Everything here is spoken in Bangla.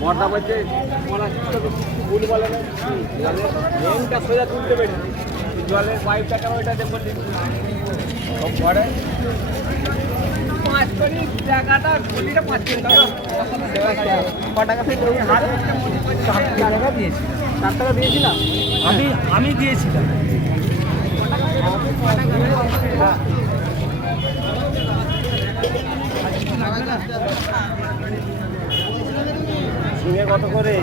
মর্দা বলছে ভুল বলে না। মেনটা সোজা তুলতে পেরেছি। জলের পাইপটা কেন ওইটা দেবো পরে পাঁচ কোটি টাকাটা কোটিটা পাঁচ কোটি টাকা টাকা থেকে হাত টাকা দিয়েছি। চার টাকা দিয়েছিলাম? আমি আমি দিয়েছিলাম। ঝিঙে কত করে?